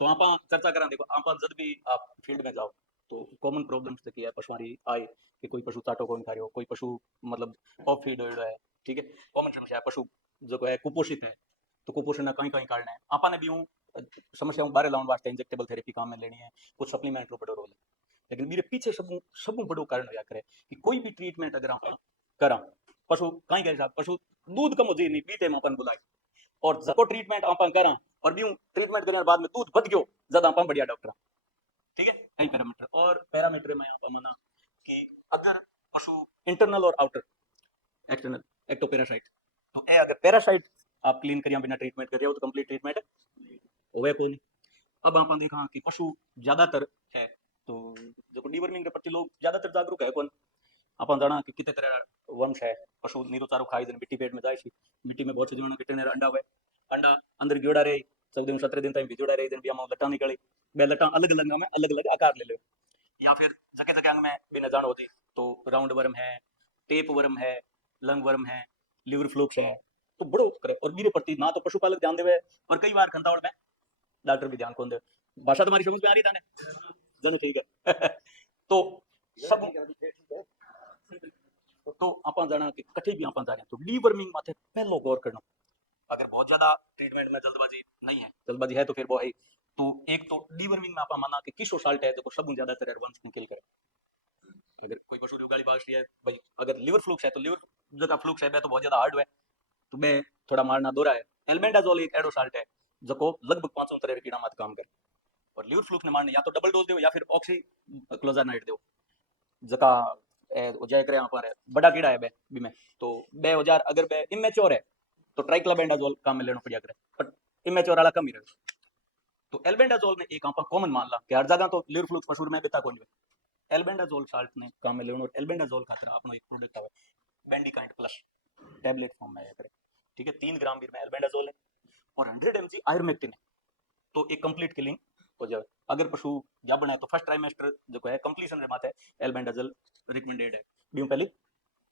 तो आप चर्चा करा देखो आप जब भी आप फील्ड में जाओ तो कॉमन प्रॉब्लम्स देखी है पशुआरी आए कि कोई पशु चाटो को नहीं खा रहे हो, कोई पशु मतलब ऑफ फीड हो है, ठीक है। कॉमन समस्या है पशु जो है कुपोषित है, तो कुपोषण कहीं कहीं कारण है आपने भी हूँ समस्या बारे लाने वास्ते इंजेक्टेबल थेरेपी काम में लेनी है, कुछ सप्लीमेंट रो बड़ो रोल है। लेकिन मेरे पीछे सब सब बड़ो कारण होया करे कि कोई भी ट्रीटमेंट अगर आप करा पशु कहीं कहीं पशु दूध कम हो जी नहीं बीते में अपन बुलाए और जको ट्रीटमेंट आप करा और भी ट्रीटमेंट करने के बाद में दूध बद गयो ज्यादा आप बढ़िया डॉक्टर, ठीक है। कई पैरामीटर और पैरामीटर में आप माना कि अगर पशु इंटरनल और आउटर एक्सटर्नल एक्टोपेरासाइट तो ए अगर पैरासाइट आप क्लीन करिया बिना ट्रीटमेंट कर रहे हो तो कंप्लीट ट्रीटमेंट होवे को नहीं। अब आप देखा कि पशु ज्यादातर है तो जो डीवर्मिंग के प्रति लोग ज्यादातर जागरूक है कौन अपन जाना कि कितने तरह वंश है पशु नीरो चारो खाई दिन मिट्टी पेट में जाए मिट्टी में बहुत से जीवाणु कितने अंडा हुए अंडा अंदर गियोड़ा रहे 14 दिन 17 दिन तक भिजोड़ा रहे दिन भी लटा निकले बे लटा अलग अलग में अलग अलग आकार ले लो या फिर जगह जगह अंग में भी न जान होती तो राउंड वर्म है, टेप वर्म है, लंग वर्म है, लिवर फ्लूक्स है, तो बड़ो करे और मेरे प्रति ना तो पशुपालक ध्यान देवे और कई बार खंतावड़ में डॉक्टर भी ध्यान कौन दे। भाषा तुम्हारी समझ में आ रही था ना जनो ठीक है तो सब तो अपन जाना कि कठे भी अपन जा रहे हैं तो डीवर्मिंग माथे पहलो गौर करना। अगर बहुत ज्यादा ट्रीटमेंट में जल्दबाजी नहीं है, जल्दबाजी है तो फिर वो है तो एक तो डीवर्मिंग में आप माना कि किसो साल्ट है जो सब ज्यादातर एडवांस निकल करे। अगर कोई पशु उगाली बात है भाई अगर लिवर फ्लूक्स है तो लिवर जगह फ्लूक्स है तो बहुत ज्यादा हार्ड है तो मैं थोड़ा मारना दो रहा है। एल्बेंडाजोल एक एडो साल्ट है जो लगभग 500 तरह के कीड़ा मात काम करे और लिवर फ्लूक्स ने मारने या तो डबल डोज दो या फिर ऑक्सी क्लोजानाइड दो जका जय करे पर बड़ा कीड़ा है बे बी में तो 2000 अगर बे इमेच्योर है तो ट्राइक्लोबेंडाजोल काम में लेना पड़िया करे बट इमेच्योर वाला कम ही रहे तो एल्बेंडाजोल ने एक आप कॉमन मान ला कि हर जगह तो लिवर फ्लूक्स पशु में बेता कोनी एल्बेंडाजोल साल्ट ने काम में लेना और एल्बेंडाजोल खातिर अपना एक प्रोडक्ट आवे बेंडिकाइंड प्लस टैबलेट फॉर्म में आया करे, ठीक है। 3 ग्राम में एल्बेंडाजोल है और 100 mg आयरमेक्टिन है तो एक कंप्लीट किलिंग हो जाए। अगर पशु जब है तो फर्स्ट ट्राइमेस्टर जो है कंप्लीशन रे बात है एल्बेंडाजोल रिकमेंडेड है बीम पहले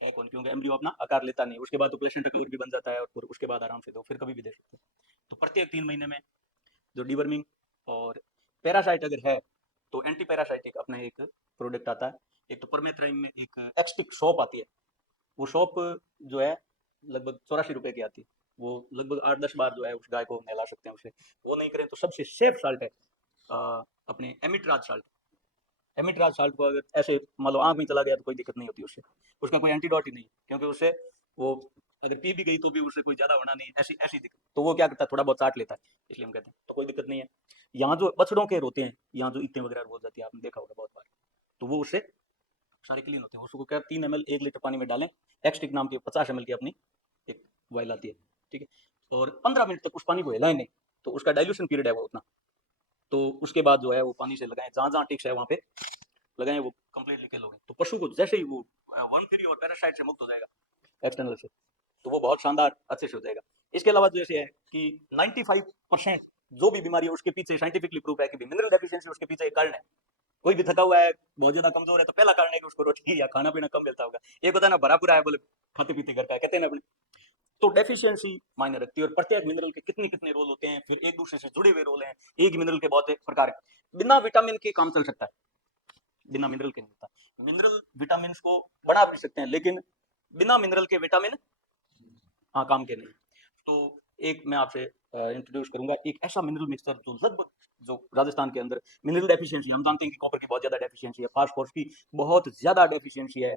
एक उन क्योंकि एम्ब्रियो अपना आकार लेता नहीं उसके बाद तो प्लेसेंटा कवर भी बन जाता है और उसके बाद आराम से दो फिर कभी भी दे सकते हैं। तो प्रत्येक 3 महीने में जो डीवर्मिंग और पैरासाइट अगर है तो एंटी पैरासाइटिक अपना एक प्रोडक्ट आता है। एक तो परमेथ्राइन में एक एक्सटिक शॉप आती है वो शॉप जो है लगभग 84 रुपए की आती है वो लगभग 8-10 बार जो है उस गाय को नहला सकते हैं उसे। वो नहीं करें तो सबसे सेफ साल्ट है अपने एमिट्राज साल्ट। एमिट्राज साल्ट को अगर ऐसे मान लो आंख में चला गया तो कोई दिक्कत नहीं होती उससे, उसका कोई एंटीडोट ही नहीं क्योंकि उससे वो अगर पी भी गई तो भी उससे कोई ज्यादा होना नहीं ऐसी ऐसी दिक्कत तो वो क्या करता है थोड़ा बहुत चाट लेता है इसलिए हम कहते हैं तो कोई दिक्कत नहीं है। यहाँ जो बछड़ों के होते हैं यहाँ जो इतने वगैरह हो जाती है आपने देखा होगा बहुत बार तो वो उससे सारे क्लीन होते हैं। उसको क्या 3 ml 1 लीटर पानी में डालें एक्सटिक नाम की 50 ml की अपनी एक वाइल आती है, ठीक है। और 15 मिनट तक उस पानी को हिलाएं नहीं तो उसका डाइल्यूशन पीरियड है वो उतना तो उसके बाद जो है वो पानी से लगाएं जहाँ जहाँ टिक्स है वहाँ पे लगाएं वो कंप्लीटली किल हो गए तो पशु को जैसे ही वो वन फ्री और पैरासाइट से मुक्त हो जाएगा एक्सटर्नल से तो वो बहुत शानदार अच्छे से हो जाएगा। इसके अलावा जैसे है कि 95% जो भी बीमारी है उसके पीछे साइंटिफिकली प्रूफ है कि मिनरल डेफिशिएंसी उसके पीछे एक कारण है। कोई भी थका हुआ है बहुत ज्यादा कमजोर है तो पहला कारण है कि उसको रोटी या खाना पीना कम मिलता होगा। एक होता है ना भरा पूरा है बोले खाते पीते घर का कहते हैं ना अपने तो डेफिशिएंसी मायने रखती है और प्रत्येक मिनरल के कितने कितने रोल होते हैं फिर एक दूसरे से जुड़े हुए रोल हैं। एक मिनरल के बहुत प्रकार है बिना विटामिन के काम चल सकता है बिना मिनरल के नहीं होता। मिनरल विटामिन को बढ़ा भी सकते हैं लेकिन बिना मिनरल के विटामिन हाँ काम के नहीं। तो एक मैं आपसे इंट्रोड्यूस करूंगा एक ऐसा मिनरल मिक्सचर जो लगभग जो राजस्थान के अंदर मिनरल डेफिशिएंसी हम जानते हैं कि कॉपर की बहुत ज्यादा डेफिशिएंसी है फास्फोरस की बहुत ज्यादा डेफिशिएंसी है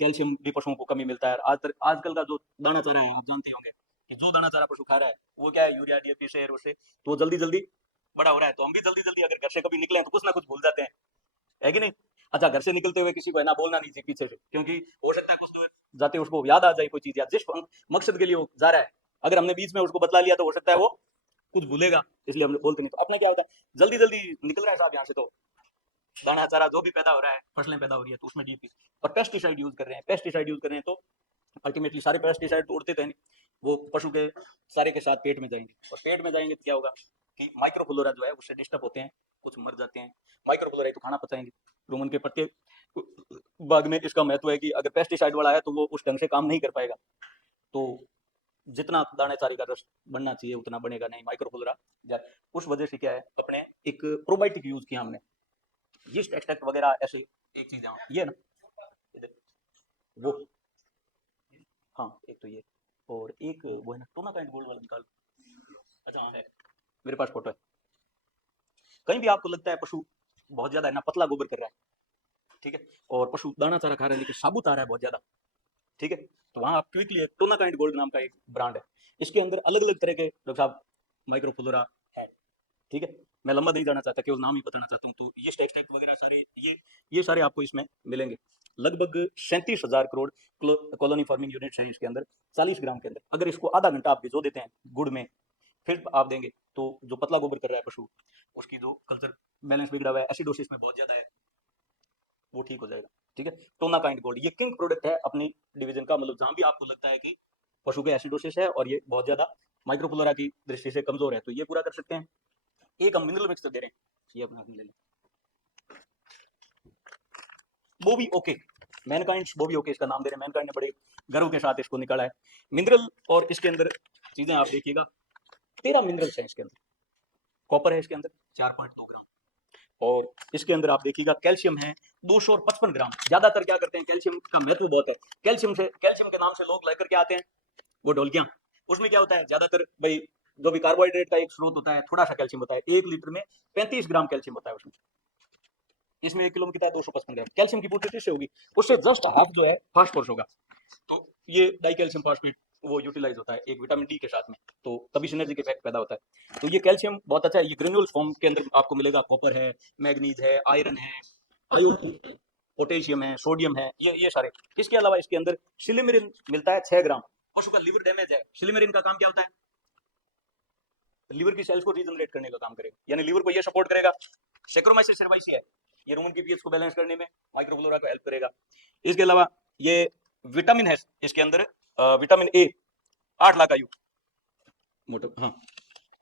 कैल्शियम भी पशुओं को कमी मिलता है। आजकल का जो दाना चारा है आप जानते होंगे कि जो दाना चारा पशु खा रहा है वो क्या है यूरिया डीएपी से उससे तो वो जल्दी जल्दी बड़ा हो रहा है तो हम भी जल्दी जल्दी अगर घर से कभी निकले तो कुछ ना कुछ भूल जाते हैं है कि नहीं। अच्छा घर से निकलते हुए किसी को है ना बोलना नहीं चाहिए पीछे से क्योंकि हो सकता है कुछ दूर जाते उसको याद आ जाए कोई चीज या जिस मकसद के लिए वो जा रहा है अगर हमने बीच में उसको बतला लिया तो हो सकता है वो कुछ भूलेगा इसलिए हम बोलते नहीं। तो अपने क्या होता है जल्दी जल्दी निकल रहा है साहब यहाँ से तो दाना चारा जो भी पैदा हो रहा है फसलें पैदा हो रही है तो उसमें डीपी और पेस्टिसाइड यूज कर रहे हैं पेस्टिसाइड यूज कर रहे हैं तो अल्टीमेटली सारे पेस्टिसाइड तो उड़ते थे नहीं वो पशु के सारे के साथ पेट में जाएंगे और पेट में जाएंगे तो क्या होगा कि माइक्रोफ्लोरा जो है उससे डिस्टर्ब होते हैं कुछ मर जाते हैं। माइक्रोफ्लोरा तो खाना पचाएंगे रूमन के प्रत्येक भाग में इसका महत्व है कि अगर पेस्टिसाइड वाला है तो वो उस ढंग से काम नहीं कर पाएगा। तो जितना दाने चारे का रस बनना चाहिए उतना बनेगा नहीं, माइक्रोफलोरा। उस वजह से क्या है, अपने एक प्रोबायोटिक यूज किया हमने, यीस्ट एक्सट्रैक्ट वगैरह ऐसे एक चीज है ये ना, इधर वो, हाँ एक तो ये, और एक वो है ना टोना काइंड गोल्ड वाला निकाल। अच्छा हाँ है, मेरे पास फोटो है। कहीं भी आपको लगता है पशु बहुत ज्यादा है ना पतला गोबर कर रहा है, ठीक है, और पशु दाना चारा खा रहा है लेकिन साबुत आ रहा है बहुत ज्यादा, ठीक है, तो वहाँ आप क्विकली टोना काइंड गोल्ड नाम का एक ब्रांड है, इसके अंदर अलग अलग तरह के डॉक्टर साहब माइक्रोफ्लोरा है, ठीक है। मैं लंबा नहीं जाना चाहता, केवल नाम ही बताना चाहता हूँ। तो ये एक्सट्रैक्ट वगैरह सारे ये सारे आपको इसमें मिलेंगे। लगभग 37,000 करोड़ कॉलोनी फार्मिंग यूनिट्स हैं इसके अंदर, 40 ग्राम के अंदर। अगर इसको आधा घंटा आप भिगो देते हैं गुड़ में, फिर आप देंगे, तो जो पतला गोबर कर रहा है पशु, उसकी जो कल्चर बैलेंस बिगड़ा हुआ है, एसिडोसिस में बहुत ज्यादा है, वो ठीक हो जाएगा, ठीक है। टोना काइंड गोल्ड ये किंग प्रोडक्ट है अपनी डिवीजन का, मतलब जहां भी आपको लगता है कि पशु के एसिडोसिस है और ये बहुत ज्यादा माइक्रोफ्लोरा की दृष्टि से कमजोर है, तो ये पूरा कर सकते हैं। एक हम मिनरल मिक्स दे रहे हैं, ये अपना ले लें, वो भी ओके, मैनकाइंड वो भी ओके, इसका नाम दे रहे हैं मैनकाइंड ने, बड़े गर्व के साथ इसको निकाला है मिनरल। और इसके अंदर चीजें आप देखिएगा, 13 मिनरल्स हैं इसके अंदर, कॉपर है इसके अंदर 4.2 ग्राम, और इसके अंदर आप देखिएगा कैल्शियम है 255 ग्राम। ज्यादातर क्या करते हैं, कैल्शियम का महत्व बहुत है, कैल्शियम के नाम से लोग लेकर के आते हैं वो ढोलकियां, उसमें क्या होता है ज्यादातर भाई, जो भी कार्बोहाइड्रेट का एक स्रोत होता है, थोड़ा सा कैल्शियम होता है, 1 लीटर में 35 ग्राम कैल्शियम होता है उसमें, इसमें 1 किलो में कितना है 255 ग्राम कैल्शियम की पूर्ति किससे होगी, उससे जस्ट हाफ जो है फास्फोरस होगा। तो ये डाई कैल्शियम फास्फेट वो यूटिलाइज होता है एक विटामिन डी के साथ में, तो तभी सिनर्जी के इफेक्ट पैदा होता है। तो ये कैल्शियम बहुत अच्छा है, ये ग्रेन्यूल्स फॉर्म के अंदर आपको मिलेगा, कॉपर है, मैग्नीज है, आयरन है, आयोडीन है, पोटेशियम है, सोडियम है, ये सारे। इसके अलावा इसके अंदर सिलिमरिन मिलता है 6 ग्राम। पशु का लिवर डैमेज है, सिलिमरिन का काम क्या होता है, लिवर की सेल्स को रीजनरेट करने का काम करेगा, यानी लिवर को ये सपोर्ट करेगा। सेक्रोमाइसिस सर्वाइसी है, ये रूमन की पीएच को बैलेंस करने में माइक्रोफ्लोरा को हेल्प करेगा। इसके अलावा ये विटामिन है इसके अंदर, विटामिन ए 8 लाख आयु, मोटो हाँ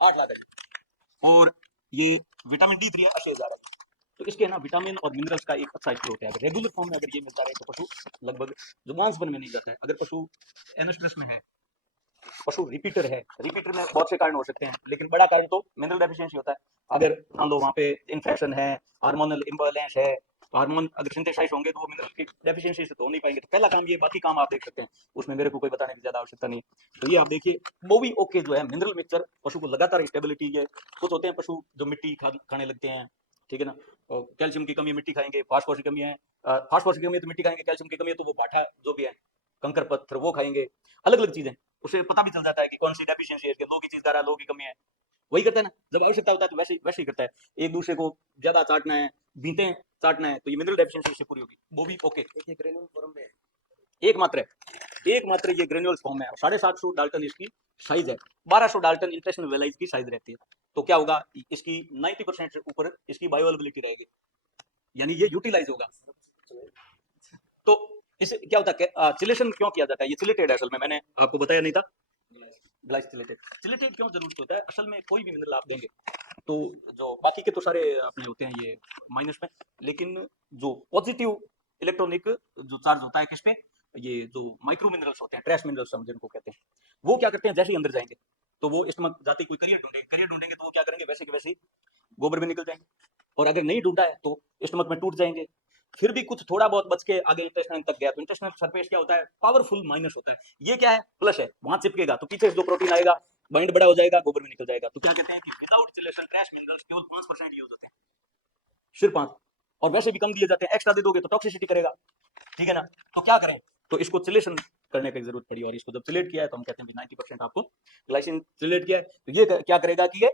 8 लाख आयु, और ये विटामिन डी 3 है 80,000 आयु। तो इसके ना विटामिन और मिनरल्स का एक अच्छा स्रोत है, अगर रेगुलर फॉर्म में अगर ये मिलता रहे तो पशु लगभग जो मांसपन में नहीं जाता है। अगर पशु एनस्ट्रेस में है, पशु रिपीटर है, रिपीटर में बहुत से कारण हो सकते हैं, लेकिन बड़ा कारण तो मिनरल डेफिशिएंसी होता है। अगर मान लो वहाँ पे इन्फेक्शन है, हार्मोनल इम्बैलेंस है, तो हार्मोन अगर सिंथेसाइज होंगे तो वो मिनरल की डेफिशिएंसी से तो हो नहीं पाएंगे। तो पहला काम ये, बाकी काम आप देख सकते हैं, उसमें मेरे को कोई बताने की ज्यादा आवश्यकता नहीं। तो ये आप देखिए, वो भी ओके जो है मिनरल मिक्सचर पशु को लगातार स्टेबिलिटी है। कुछ होते हैं पशु जो मिट्टी खाने लगते हैं, ठीक है ना, और कैल्शियम की कमी है मिट्टी खाएंगे, फास्फोरस की कमी है, फास्फोरस की कमी है तो मिट्टी खाएंगे, कैल्शियम की कमी है तो वो बाठा जो भी है कंकर पत्थर वो खाएंगे, अलग अलग चीजें, उससे पता भी चल जाता है कि कौन सी डेफिशिएंसी है, इसके लो की चीज खा रहा है, लो की कमी है, वही करता है ना, जब आवश्यकता होता है तो वैसे ही करता है। एक दूसरे को ज्यादा चाटना है, बीते चाटना है, तो ये मिनरल डेफिशिएंसी इससे पूरी होगी, वो भी ओके। एक मात्र ये ग्रेन्यूल्स फॉर्म है, 750 डाल्टन इसकी साइज है, 1200 डाल्टन इंटरनेशनल वेलाइज की साइज रहती है। तो क्या होगा, इसकी 90% से ऊपर इसकी बायोअवेलेबिलिटी रहेगी, यानी ये यूटिलाइज होगा। तो इसे क्या होता है, चिलेशन क्यों किया जाता है, ये चिलेटेड है असल में, मैंने आपको बताया नहीं था। ग्लाइसिलेटेड, चिलेटेड क्यों जरूरत होता है, असल में कोई भी मिनरल आप देंगे तो जो बाकी के तो सारे अपने होते हैं ये माइनस में, लेकिन जो पॉजिटिव इलेक्ट्रॉनिक जो चार्ज होता है किसमें, ये जो माइक्रो मिनरल्स होते हैं, ट्रेस मिनरल्स हम जिनको कहते हैं, वो क्या करते हैं, जैसे ही अंदर जाएंगे तो वो स्टमक जाते कोई करियर ढूंढेंगे तो वो क्या करेंगे, वैसे के वैसे ही गोबर में निकल जाएंगे, और अगर नहीं ढूंढा है तो स्टमक में टूट जाएंगे। फिर भी कुछ थोड़ा बहुत बच के आगे इंटेस्टाइन तक गया तो इंटेस्टाइनल सरफेस क्या होता है, पावरफुल माइनस होता है, ये क्या है प्लस है, वहां चिपकेगा तो पीछे जो प्रोटीन आएगा बाइंड बड़ा हो जाएगा, गोबर में निकल जाएगा। तो क्या कहते हैं कि विदाउट चिलेशन ट्रैश मिनरल्स केवल 5% यूज होते हैं, सिर्फ 5, और वैसे भी कम दिए जाते हैं, एक्स्ट्रा दे दोगे तो टॉक्सिसिटी करेगा, ठीक है ना। तो क्या करें, तो इसको चिलेशन करने की जरूरत पड़ी, और इसको जब चिलेट किया है तो हम कहते हैं 90% आपको ग्लाइसिन चिलेट किया है, तो ये क्या करेगा कि ये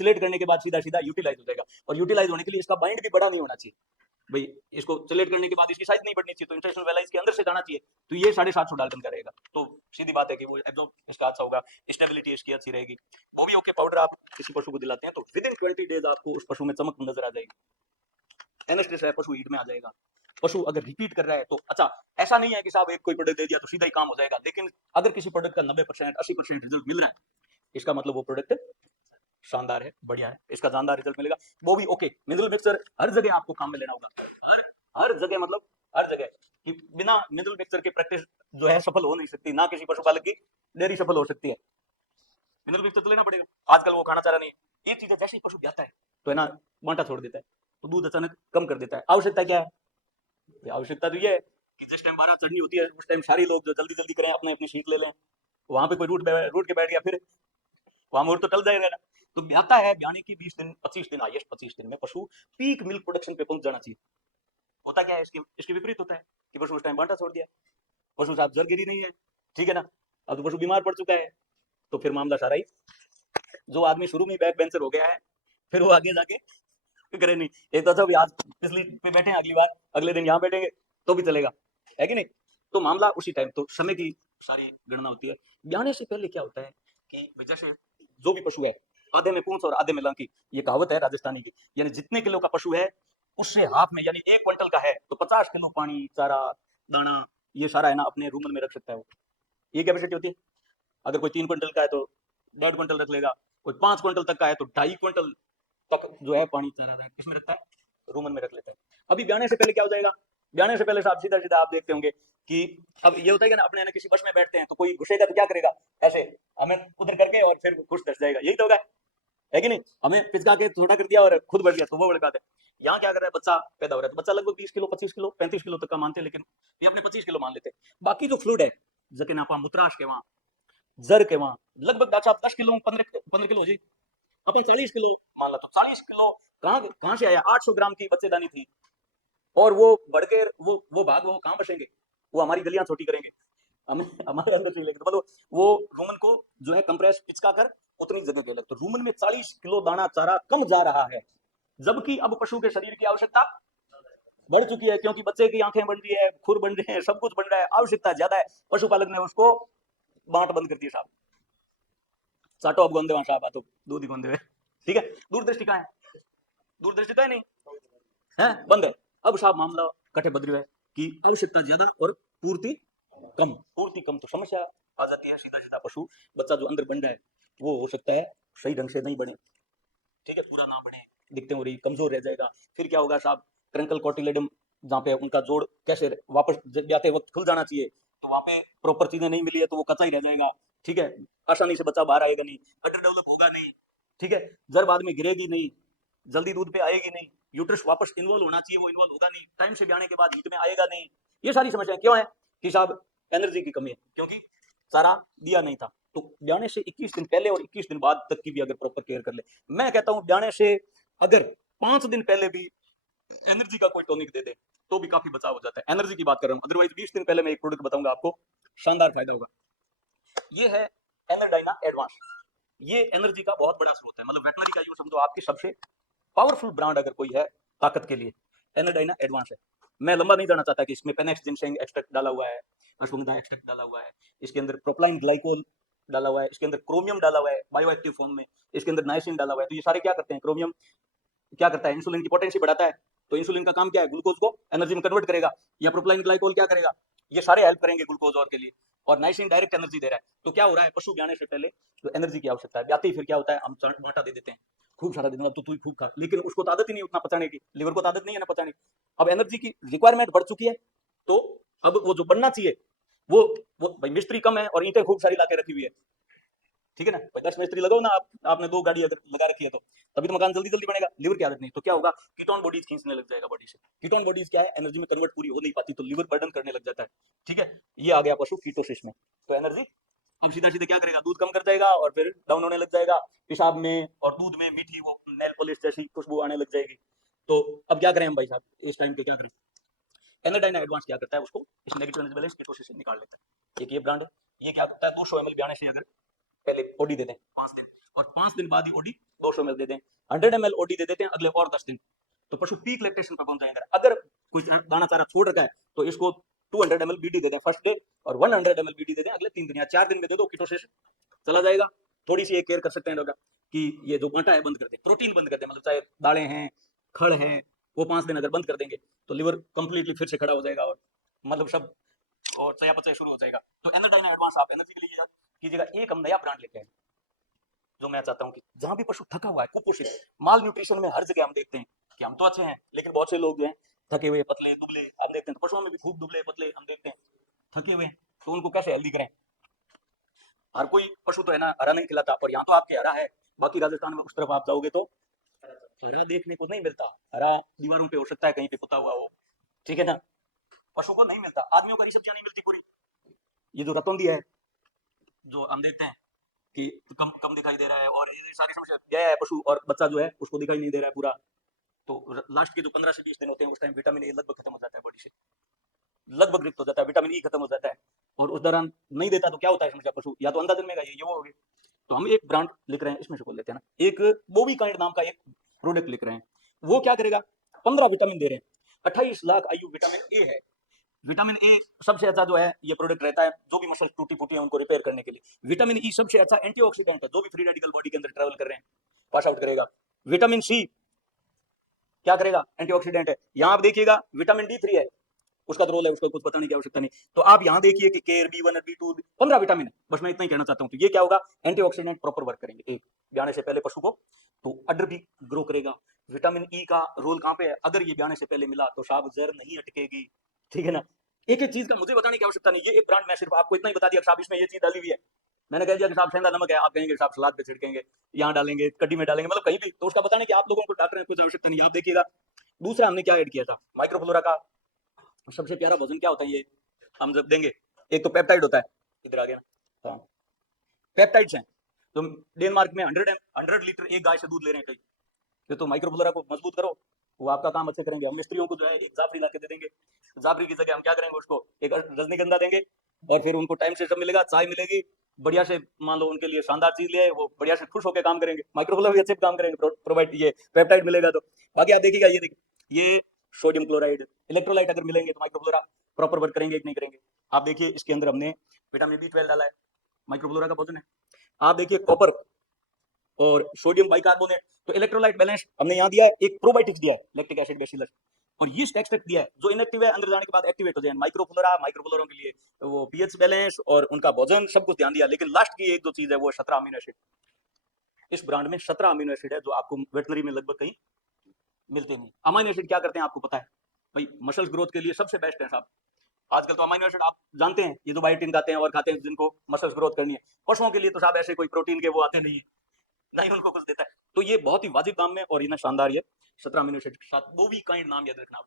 चिलेट करने के बाद सीधा सीधा यूटिलाइज हो जाएगा, और यूटिलाइज होने के लिए इसका बाइंड भी बड़ा नहीं होना चाहिए भाई, इसको चिलेट करने के बाद इसकी साइज नहीं बढ़नी चाहिए, तो इंटरनेशनल वेलाइज के अंदर से जाना चाहिए, तो ये 750 डाल्टन का रहेगा। तो सीधी बात है कि वो एब्जॉर्ब इसका अच्छा होगा, स्टेबिलिटी इसकी अच्छी रहेगी। वो भी ओके पाउडर आप किसी पशु को दिलाते हैं तो विद इन 20 डेज आपको उस पशु में चमक नजर आ जाएगी, एनेस्टेस है पशु हीट में आ जाएगा। पशु अगर रिपीट कर रहा है तो अच्छा, ऐसा नहीं है कि साहब एक कोई प्रोडक्ट दे दिया तो सीधा ही काम हो जाएगा, लेकिन अगर किसी प्रोडक्ट का 90% 80% रिजल्ट मिल रहा है, इसका मतलब वो प्रोडक्ट शानदार है, बढ़िया है, इसका शानदार रिजल्ट मिलेगा, वो भी ओके। मिनरल मिक्सर हर जगह आपको काम में लेना होगा, हर जगह, मतलब हर जगह, कि बिना मिनरल मिक्सचर के प्रैक्टिस जो है सफल हो नहीं सकती, ना किसी पशुपालक की डेयरी सफल हो सकती है। मिनरल मिक्सचर तो लेना पड़ेगा। आजकल वो खाना चाह रहा नहीं है, एक चीज है, जैसे ही पशु ब्याता है तो है ना बांटा छोड़ देता है, तो दूध अचानक कम कर देता है। आवश्यकता क्या है? आवश्यकता तो ये है कि जिस टाइम 12 चढ़नी होती है उस टाइम सारे लोग जो जल्दी जल्दी करें, अपने अपनी सीट ले लें। वहां पे कोई रूट के बैठ गया, फिर वहां मोड़ तो टल जाएगा ना। तो ब्याता है, ब्याने की 20 दिन 25 दिन, हाईएस्ट 25 दिन में पशु पीक मिल्क प्रोडक्शन पे पहुंच जाना चाहिए। होता क्या है, इसके इसके विपरीत होता है कि पशु उस टाइम बांटा छोड़ दिया, पशु साहब जरगिरी नहीं है, ठीक है ना। अब तो पशु बीमार पड़ चुका है, तो फिर मामला सारा ही, जो आदमी शुरू में बैक बेंचर हो गया है, फिर वो आगे जाके करे नहीं। एक तो अच्छा भी आज पिछली पे बैठे हैं, अगली बार अगले दिन यहाँ बैठेंगे तो भी चलेगा, है कि नहीं। तो मामला उसी टाइम, तो समय की सारी गणना होती है। ब्याने से पहले क्या होता है कि जैसे जो भी पशु है, आधे में पूंछ और आधे में लांकी, ये कहावत है राजस्थानी की, यानी जितने किलो का पशु है उससे हाफ में, यानी 1 क्विंटल का है तो 50 किलो पानी, चारा, दाना, ये सारा है ना अपने रूमन में रख सकता है वो। ये कैपेसिटी होती है। अगर कोई 3 क्विंटल का है तो 1.5 क्विंटल रख लेगा, कोई 5 क्विंटल तक का है तो 2.5 क्विंटल तक जो है पानी चारा किसमें रखता है, रूमन में रख लेता है। अभी ब्याने से पहले क्या हो जाएगा, ब्याने से पहले साहब सीधा सीधा आप देखते होंगे कि अब ये होता है कि ना, अपने ना किसी बस में बैठते हैं तो कोई घुसेगा तो क्या करेगा, ऐसे हमें उधर करके और फिर खुश दस जाएगा, यही तो होगा, है कि नहीं। हमें पिचका के छोटा कर दिया और खुद बढ़ गया, तो वो बड़ी बात है। यहाँ क्या कर रहा है, बच्चा पैदा हो रहा है तो बच्चा लगभग 20 किलो 25 किलो 35 किलो तक का मानते हैं, लेकिन ये अपने 25 किलो मान लेते हैं। बाकी जो फ्लूड है, जके ना आप मूत्राश के वहां, जर के वहां, लगभग डॉक्टर साहब 10 किलो 15 किलो हो जी, अपन 40 किलो मान ला, तो 40 किलो कहाँ कहाँ से आया। 800 ग्राम की बच्चेदानी थी, और वो बढ़ के वो भाग वो कहाँ बसेंगे, वो हमारी गलियां छोटी करेंगे, हमें हमारे अंदर से लेंगे, तो मतलब वो रूमन को जो है कंप्रेस पिचका कर उतनी जगह के लग, तो रूमन में 40 किलो दाना चारा कम जा रहा है, जबकि अब पशु के शरीर की आवश्यकता बढ़ चुकी है, क्योंकि बच्चे की आंखें बन रही है, खुर बन रहे हैं, सब कुछ बन रहा है, आवश्यकता ज्यादा है। पशुपालक ने उसको बांट बंद कर दिया साहब, चाटो अब गोंदे वहां साहब, तो दूध ही गोंदे हुए, ठीक है। दूरदृष्टि कहाँ है, दूरदृष्टि तो है नहीं, है बंद है। अब साहब मामला कटे बदल है कि आवश्यकता ज्यादा और पूर्ति कम, पूर्ति कम, तो समस्या आ जाती है। सीधा सीधा पशु बच्चा जो अंदर बन रहा है वो हो सकता है सही ढंग से नहीं बने, ठीक है, पूरा ना बने, दिखते हो रही कमजोर रह जाएगा। फिर क्या होगा साहब, ट्रंकल कोटिलेडम जहाँ पे उनका जोड़ कैसे वापस जाते वक्त खुल जाना चाहिए, तो वहां पे प्रॉपर चीजें नहीं मिली है तो वो कच्चा ही रह जाएगा, ठीक है। आसानी से बच्चा बाहर आएगा नहीं, अंडर डेवलप होगा नहीं, ठीक है। जड़ बाद में गिरेगी नहीं, जल्दी दूध पे आएगी नहीं, यूट्रस वापस इन्वॉल्व होना चाहिए वो इन्वॉल्व होगा नहीं, टाइम से ब्याने के बाद हीट में आएगा नहीं। ये सारी समस्याएं क्यों है कि साहब एनर्जी की कमी है, क्योंकि चारा दिया नहीं था। तो ब्याने से 21 दिन पहले और 21 दिन बाद तक की भी अगर प्रॉपर केयर कर ले, मैं कहता हूं ब्याने से अगर 5 दिन पहले भी एनर्जी का कोई टॉनिक दे दे तो भी काफी बचाव हो जाता है। एनर्जी की बात कर रहा हूं, अदरवाइज 20 दिन पहले मैं एक प्रोडक्ट बताऊंगा आपको, शानदार फायदा होगा। ये है एनर्डाइना एडवांस, ये एनर्जी का बहुत बड़ा स्रोत है, मतलब वेटनरी का यूज समझो आपकी सबसे पावरफुल ब्रांड अगर कोई है ताकत के लिए, एनर्डाइना एडवांस है। मैं लंबा नहीं जाना चाहता कि इसमें पेनेक्स जिनसेंग एक्सट्रैक्ट डाला हुआ है, अश्वगंधा एक्सट्रैक्ट डाला हुआ है, इसके अंदर प्रोपाइन ग्लाइकोल डाला हुआ है, इसके अंदर क्रोमियम डाला हुआ है बायो एक्टिव फॉर्म में, इसके अंदर नाइसिन डाला हुआ है। तो ये सारे क्या करते हैं, क्रोमियम क्या करता है, इंसुलिन की पोटेंसी बढ़ाता है, तो इंसुलिन का काम क्या है, ग्लूकोज को एनर्जी में कन्वर्ट करेगा, या प्रोपाइन ग्लाइकोल क्या करेगा, ये सारे हेल्प करेंगे ग्लूकोज और के लिए। और नाइसिन डायरेक्ट एनर्जी दे रहा है। तो क्या हो रहा है, पशु ब्याने से पहले तो एनर्जी की आवश्यकता है, ब्याते ही फिर क्या होता है, हम बांटा दे देते हैं, खूब सारा दिन तो तू खूब खा, लेकिन उसको तो आदत ही नहीं उतना पचाने की, लिवर को तो आदत नहीं है ना पचाने की। अब एनर्जी की रिक्वायरमेंट बढ़ चुकी है, तो अब वो जो बनना चाहिए वो भाई मिस्त्री कम है और ईंटें खूब सारी लाके रखी हुई है, ठीक है ना। 10 मिस्त्री लगाओ ना आप, आपने 2 गाड़ी अगर लगा रखी है तो तभी तो मकान जल्दी जल्दी बनेगा। लिवर की आदत नहीं, तो क्या होगा, कीटोन बॉडीज खींचने लग जाएगा बॉडी से। कीटोन बॉडीज क्या है, एनर्जी में कन्वर्ट पूरी हो नहीं पाती, तो लिवर बर्डन करने लग जाता है, ठीक है। ये आ गया पशु कीटोसिस में, तो एनर्जी अब सीधा सीधा क्या करेगा, दूध कम कर जाएगा और फिर डाउन होने लग जाएगा, पेशाब में और दूध में मीठी वो नेल पॉलिश जैसी खुशबू आने लग जाएगी। तो अब क्या करें हम भाई साहब इस टाइम पे, क्या करें। एनर्डाइना एडवांस क्या करता है, उसको इस नेगेटिव एनर्जी बैलेंस कीटोसिस से निकाल लेता है। एक ये ब्रांड है, ये क्या करता है, 200 ml ब्याने से अगर पहले ओडी दे दें 5 दिन, और 5 दिन बाद ही ओडी 200 ml दे दें, 100 ml ओडी दे देते हैं अगले और 10 दिन, तो पशु पीक लैक्टेशन पर पहुंच जाएंगे। अगर कुछ दाना चारा छोड़ रखा है तो इसको 200 ml बीडी दे दें फर्स्ट डे, और 100 ml बीडी दे दें अगले 3 दिन या 4 दिन में दे दो, कीटोसिस चला जाएगा। थोड़ी सी एक केयर कर सकते हैं लोग कि ये जो आटा है बंद कर दें, प्रोटीन बंद कर दें, मतलब चाहे दालें हैं, खड़ हैं, वो 5 दिन अगर बंद कर देंगे तो लिवर कंप्लीटली फिर से खड़ा हो जाएगा, और मतलब सब और चयापचय शुरू हो जाएगा। तो एनर्डाइना एडवांस आप एनर्जी के लिए कीजिएगा। एक हम नया ब्रांड लेके आए, जो मैं चाहता हूँ कि जहां भी पशु थका हुआ है, कुपोषित, माल न्यूट्रिशन में हर जगह हम देखते हैं कि हम तो अच्छे हैं लेकिन बहुत से लोग जो हैं थके हुए, पतले, दुबले हम देखते हैं, तो पशुओं में भी खूब दुबले पतले हम देखते हैं, थके हुए हैं, तो उनको कैसे हेल्दी करें? हर कोई पशु तो है ना हरा नहीं खिलाता, पर यहाँ तो आपके हरा है, बाकी राजस्थान में उस तरफ आप जाओगे तो हरा देखने को नहीं मिलता। हरा दीवारों पे हो सकता है कहीं पे पुता हुआ हो, ठीक है ना, पशु को नहीं मिलता। आदमियों को हरी सब्जियां नहीं मिलती पूरी। ये जो रतौंधी है, जो हम देखते हैं कि कम कम दिखाई दे रहा है, और ये सारी समस्या गया है पशु, और बच्चा जो है उसको दिखाई नहीं दे रहा है पूरा। तो लास्ट के जो 15 से 20 दिन होते हैं उस टाइम विटामिन ए लगभग खत्म हो जाता है बॉडी से, लगभग रिक्त हो जाता है, विटामिन ई खत्म हो जाता है, और उस दौरान नहीं देता तो क्या होता है समस्या, पशु या तो अंधा जन्मेगा, ये वो हो गया। तो हम एक ब्रांड लिख रहे हैं, इसमें से बोल लेते हैं ना, एक बोबी काइंड नाम का एक प्रोडक्ट लिख रहे हैं। वो क्या करेगा, 15 विटामिन दे रहे हैं, 28 लाख आयु विटामिन ए है। विटामिन ए सबसे अच्छा जो है ये प्रोडक्ट रहता है, जो भी मसल टूटी फूटी है उनको रिपेयर करने के लिए। विटामिन ई सबसे अच्छा एंटीऑक्सीडेंट है, जो भी फ्री रेडिकल बॉडी के अंदर ट्रेवल कर रहे हैं पास आउट करेगा। विटामिन सी क्या करेगा, एंटीऑक्सीडेंट है। यहाँ आप देखिएगा विटामिन डी 3 है, उसका तो रोल है, उसको कुछ बताने की आवश्यकता नहीं। तो आप यहाँ देखिए कि केयर B1 और B2 15 विटामिन है, बस मैं इतना ही कहना चाहता हूँ। तो ये क्या होगा, एंटीऑक्सीडेंट प्रॉपर वर्क करेंगे एक ब्याने से पहले पशु को, तो अडर भी ग्रो करेगा। विटामिन ई का रोल कहाँ पे है, अगर ये ब्याने से पहले मिला तो साहब जहर नहीं अटकेगी, ठीक है ना। एक एक चीज का मुझे बताने की आवश्यकता नहीं, ये एक ब्रांड मैं सिर्फ आपको इतना ही बता दिया साहब इसमें ये चीज डाली हुई है। मैंने कह दिया कि साहब सेंधा नमक है, आप कहेंगे साहब सलाद पे छिड़केंगे, यहाँ डालेंगे, कड्डी में डालेंगे, मतलब कहीं भी, तो उसका बताने की आप लोगों को डॉक्टर कुछ आवश्यकता नहीं। आप देखिएगा दूसरा हमने क्या ऐड किया था, माइक्रोफ्लोरा का सबसे प्यारा भोजन क्या होता है, ये हम जब देंगे, एक तो पेप्टाइड होता है, इधर आ गया ना, हाँ पेप्टाइड्स हैं। तो डेनमार्क में 100 लीटर एक गाय से दूध ले रहे हैं कई, ये तो माइक्रोफ्लोरा को मजबूत करो, वो आपका काम अच्छे करेंगे। हम मिस्त्रियों को जो है एक जाफरी ला के दे देंगे, जाफरी की जगह हम क्या करेंगे, उसको एक रजनीगंधा देंगे, और फिर उनको टाइम से सब मिलेगा, चाय मिलेगी बढ़िया से, मान लो उनके लिए शानदार चीज ले आए, वो बढ़िया से खुश होकर काम करेंगे, माइक्रोफ्लोरा भी अच्छे काम करेंगे, प्रोवाइड ये पेप्टाइड मिलेगा तो। बाकी आप देखिएगा, ये देखिए ये सोडियम क्लोराइड इलेक्ट्रोलाइट अगर मिलेंगे तो माइक्रोफ्लोरा प्रॉपर वर्क करेंगे कि नहीं करेंगे। आप देखिए इसके अंदर हमने विटामिन B12 डाला है, माइक्रोफ्लोरा का भोजन है। आप देखिए कॉपर और सोडियम बाइकार्बोनेट, तो इलेक्ट्रोलाइट बैलेंस हमने यहाँ दिया है, एक प्रोबायोटिक्स दिया है, लैक्टिक एसिड बेसिलस, और यीस्ट एक्सट्रैक्ट दिया है, जो इनएक्टिव है अंदर जाने के बाद एक्टिवेट हो जाए। माइक्रोफ्लोरा के लिए वो पीएच बैलेंस और उनका भोजन सब कुछ ध्यान दिया। लेकिन लास्ट की एक जो चीज है वो 17 अमीनो एसिड, इस ब्रांड में 17 अमीनो एसिड है, जो आपको वेटनरी में लगभग कहीं मिलते नहीं। अमीनो एसिड क्या करते हैं आपको पता है भाई, मसल्स ग्रोथ के लिए सबसे बेस्ट है साहब। आजकल तो अमीनो एसिड आप जानते हैं, ये जो बायोटिन खाते हैं और खाते हैं जिनको मसल्स ग्रोथ करनी है, पशुओं के लिए तो साहब ऐसे कोई प्रोटीन के वो आते नहीं है, ना ही उनको कुछ देता है। तो ये बहुत ही वाजिब दाम में और इतना शानदार, ये 17 अमीनो एसिड के साथ। वो भी काइंड नाम याद रखना आप,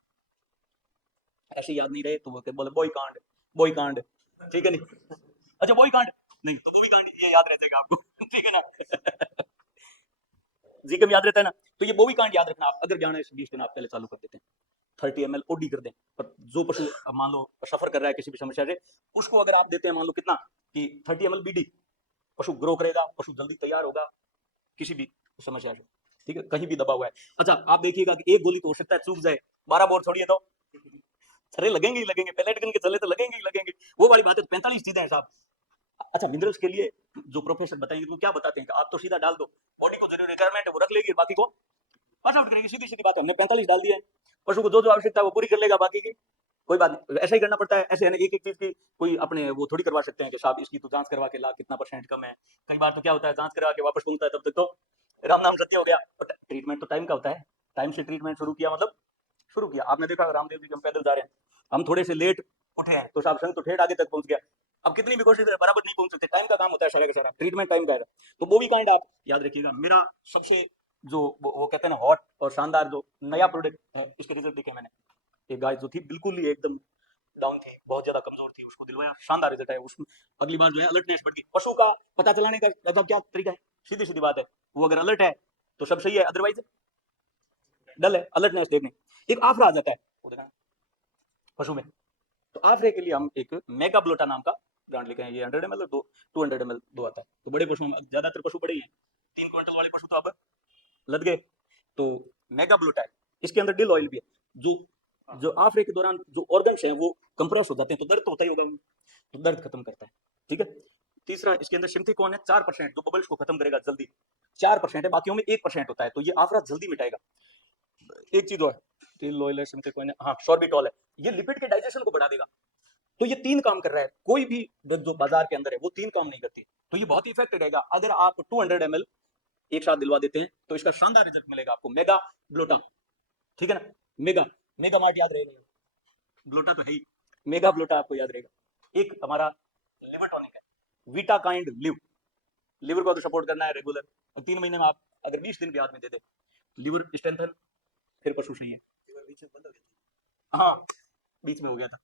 ऐसे याद नहीं रहे तो वो बोले बॉय कांड, ठीक है नहीं, अच्छा बॉय कांड नहीं तो वो भी कांड, ये याद रह जाएगा आपको ठीक है ना जी कम याद रहता है ना। तो ये वो भी कांड याद रखना आप, अगर जाना है 20 दिन आप पहले चालू कर देते हैं, 30 ml ओडी कर दें। पर जो पशु मान लो सफर कर रहा है किसी भी समस्या से, उसको अगर आप देते हैं मान लो कितना कि 30 ml BD, पशु ग्रो करेगा, पशु जल्दी तैयार होगा किसी भी समस्या से, ठीक है, कहीं भी दबा हुआ है। अच्छा आप देखिएगा कि एक गोली तो हो सकता है चूक जाए, 12 बोर छोड़िए तो अरे लगेंगे ही लगेंगे, पैलेट गन के चले तो लगेंगे ही लगेंगे, वो वाली बात है। 45 चीजें हैं साहब। अच्छा मिनरल्स के लिए जो प्रोफेसर बताएंगे वो क्या बताते हैं कि आप तो सीधा डाल दो, बॉडी को जरूरी रिक्वायरमेंट है वो रख लेगी, बाकी को पास आउट करेगी, सीधी सीधी बात है। हमने 45 डाल दिया है, पशु को जो जो आवश्यकता है वो पूरी कर लेगा, बाकी की कोई बात नहीं, ऐसा ही करना पड़ता है। ऐसे एक एक चीज की कोई अपने वो थोड़ी करवा सकते हैं कि साहब इसकी तो जांच करवा के ला कितना % कम है। कई बार तो क्या होता है जांच करवा के वापस घूमता है, तब तक तो राम नाम सत्य हो गया। ट्रीटमेंट तो टाइम का होता है, टाइम से ट्रीटमेंट शुरू किया मतलब शुरू किया। आपने देखा रामदेव जी के हम पैदल जा रहे हैं, हम थोड़े से लेट उठे हैं तो साहब संग तो ठेठ आगे तक पहुंच गया। अब कितनी भी कोशिश है बराबर नहीं पहुंच सकते, टाइम का काम होता है सारा का सारा, ट्रीटमेंट टाइम का है। तो वो भी काइंड आप याद रखिएगा। मेरा सबसे जो वो कहते हैं ना हॉट और शानदार जो नया प्रोडक्ट है, इसके रिजल्ट देखे मैंने। एक गाय जो थी बिल्कुल ही एकदम डाउन थी, बहुत ज्यादा कमजोर थी, उसको दिलवाया, शानदार रिजल्ट है। उसमें अगली बार जो है अलर्टनेस बढ़ गई। पशु का पता चलाने का मतलब क्या तरीका है, सीधी सीधी बात है, वो अगर अलर्ट है तो सब सही है, अदरवाइज डल है। अलर्टनेस देखने एक आफरा आ जाता है वो देखना पशु में, तो आफरे के लिए हम एक मेगा ब्लोटा नाम का ब्रांड लेके आए। ये 100 ml और 200 ml दो आता है। तो बड़े पशु में ज्यादातर पशु बड़े ही हैं, 3 क्विंटल वाले पशु तो अब लद गए, तो मेगा ब्लोटा है। इसके अंदर डिल ऑयल भी है, जो जो आफरे के दौरान जो ऑर्गन्स हैं वो कंप्रेस हो जाते हैं, तो दर्द तो होता ही होगा, तो दर्द खत्म करता है, ठीक है। तीसरा इसके अंदर सिम्थिकॉन है 4%, जो बबल्स को खत्म करेगा जल्दी, 4% है, बाकियों में 1% होता है, तो ये आफरा जल्दी मिटाएगा। एक चीज और टिल ऑयल है, सिम्थिकॉन है, हाँ सॉर्बिटॉल है, ये लिपिड के डाइजेशन को बढ़ा देगा। तो ये 3 काम कर रहा है, कोई भी ड्रग जो बाजार के अंदर है वो 3 काम नहीं करती, तो ये बहुत ही इफेक्टिव रहेगा। अगर आप 200 ml एक साथ दिलवा देते हैं तो इसका शानदार रिजल्ट मिलेगा आपको, मेगा ब्लोटा, ठीक है ना, मेगा। मेगा मार्ट याद रहेगा, ग्लूटा तो है ही, मेगा ग्लूटा आपको याद रहेगा। एक हमारा लिवर टॉनिक है, वीटा काइंड लिव, लिवर को अगर सपोर्ट करना है रेगुलर, और 3 महीने में आप अगर 20 दिन भी आदमी दे दे, लिवर स्ट्रेंथन, फिर पशु नहीं है। बीच में बंद हो गया, हाँ बीच में हो गया था।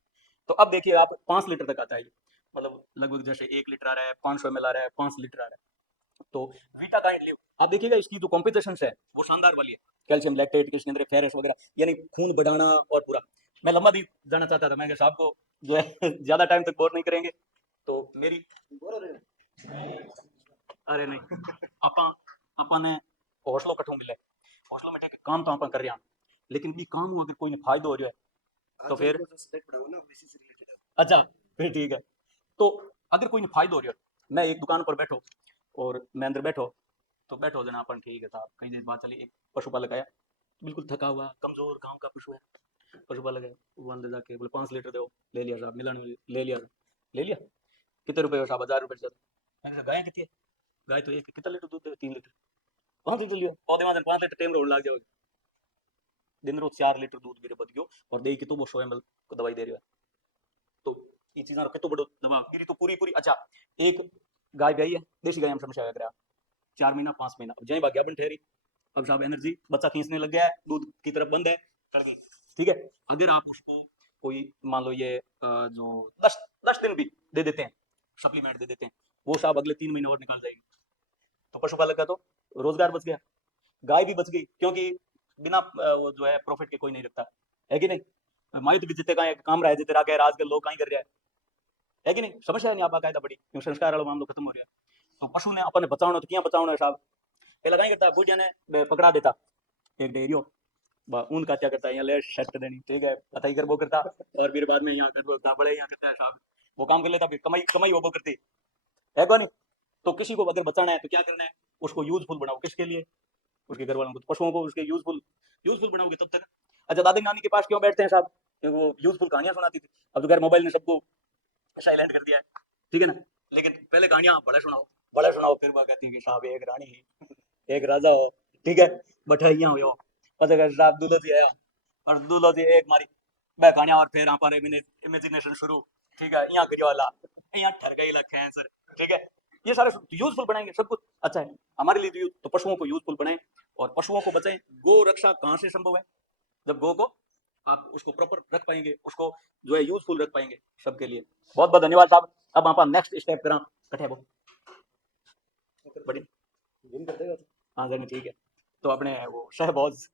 तो अब देखिए आप 5 लीटर तक आता है ये, मतलब लगभग जैसे 1 लीटर आ रहा है, 500 ml आ रहा है, 5 लीटर आ रहा है। तो वीटा काइंड लिव, आप देखिएगा इसकी जो कॉम्पिटिशन है वो शानदार वाली है, कैल्शियम लैक्टेट के इसके अंदर फेरस वगैरह, यानी खून बढ़ाना और पूरा। मैं लंबा भी जाना चाहता था, मैं कहा साहब को जो है ज्यादा टाइम तक बोर नहीं करेंगे, तो मेरी बोर हो रहे हैं? अरे नहीं, ਆਪਾਂ ਆਪਾਂ ने हौसलो कठों मिले, हौसलो में टेके काम तो आप कर रहे हैं, लेकिन भी काम में अगर कोई ने फायदा हो रहा है तो फिर अच्छा, फिर ठीक है। तो अगर कोई ने फायदा हो रहा है, मैं एक दुकान पर बैठो और मैं अंदर बैठो, तो बैठो जना अपन ठीक है साहब, कहीं देर बाद चलिए एक पशुपालक आया, बिल्कुल थका हुआ कमजोर गांव का पशु है, पशुपालक है, वो अंदर जाके बोले 5 लीटर दो, ले लिया साहब, मिला नहीं, ले लिया, ले लिया, कितने रुपए हो साहब, 1000 रुपए ज्यादा। मैंने कहा गाय कितनी है, गाय तो एक, कितना लीटर दूध दे, 3 लीटर, 5 लीटर लिया, पौधे वहां 5 लीटर टेम रोड लाग जाओगे, दिन रोज 4 लीटर दूध मेरे बच गयो, और दे कि तो वो 100 ml को दवाई दे रहे हो, तो ये चीज़ रखे तो बड़ो दवा गिरी तो पूरी पूरी। अच्छा, एक गाय ब्याई है, देसी गाय हम समझा करा, 4 महीना 5 महीना जय भाग्या बन ठहरी, अब साहब एनर्जी बच्चा खींचने लग गया है, दूध की तरफ बंद है, चढ़ गई, ठीक है। अगर आप उसको कोई मान लो ये जो 10 10 दिन भी दे देते हैं, सप्लीमेंट दे देते हैं, वो साहब अगले 3 महीने और निकाल जाएगी, तो पशुपालक का तो रोजगार बच गया, गाय भी बच गई, क्योंकि बिना वो जो है प्रॉफिट के कोई नहीं रखता, है कि नहीं। मायुत भी जितने का काम रहा है, जितने रागे आजकल लोग कहीं कर रहा है कि नहीं, समस्या है नहीं आप कायदा बड़ी, क्यों संस्कार वाला मामलो खत्म हो रहा है। तो पशु ने अपने बचाना तो क्या बचाना है साहब, पहला कहीं करता बुढ़िया ने पकड़ा देता एक डेरियो, उनका क्या करता है यहाँ ले शर्ट देनी, ठीक है, अतः कर वो करता, और फिर बाद में यहाँ कर बोलता बड़े यहाँ करता है साहब, वो काम कर लेता, फिर कमाई कमाई वो करती है कौन नहीं। तो किसी को अगर बचाना है तो क्या करना है, उसको यूजफुल बनाओ, किसके लिए, उसके घर वालों को, पशुओं को उसके यूजफुल यूजफुल बनाओगे तब तक। अच्छा, दादी नानी के पास क्यों बैठते हैं साहब, क्योंकि वो यूजफुल कहानियां सुनाती थी, अब तो खैर मोबाइल ने सबको साइलेंट कर दिया है, ठीक है ना, लेकिन पहले कहानियां बड़े सुनाओ, फिर वह कहती है कि साहब एक रानी ही, एक राजा हो, ठीक है, बठाइया हो, पता कर साहब दूल्हो जी आया, और दूल्हो जी एक मारी वह कहानियां, और फिर आप इमेजिनेशन शुरू, ठीक है, यहाँ करियो वाला, यहाँ ठर गई लख है सर, ठीक है, ये सारे यूजफुल बनाएंगे सब कुछ अच्छा है हमारे लिए, तो पशुओं को यूजफुल बनाएं और पशुओं को बचाएं। गो रक्षा कहाँ से संभव है, जब गो को आप उसको प्रॉपर रख पाएंगे, उसको जो है यूजफुल रख पाएंगे सबके लिए। बहुत बहुत धन्यवाद साहब। अब आप नेक्स्ट स्टेप करा कठे वो बड़ी हाँ ठीक है, तो अपने वो शहबाज